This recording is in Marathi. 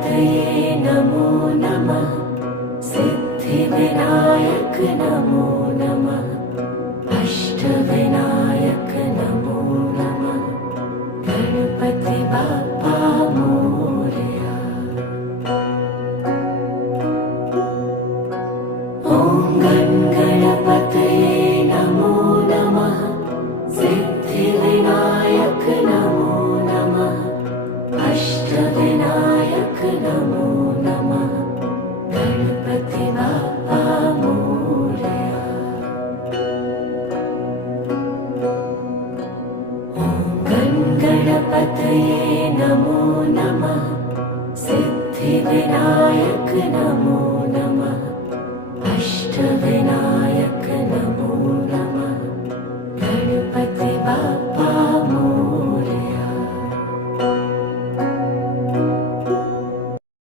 तये नमो नमः। सिद्धिविनायक नमो नमः। अष्टविनायक नमो नमः। गणपति बाप्पा मोरया। ॐ गणपतये नमो नमः। सिद्धिविनायक नमो नमः। अष्टविनायक नमो नमः। गणपति बाप्पा मोरया। ॐ गणपतये नमो नमः। सिद्धिविनायक नमो नमः। अष्टविनायक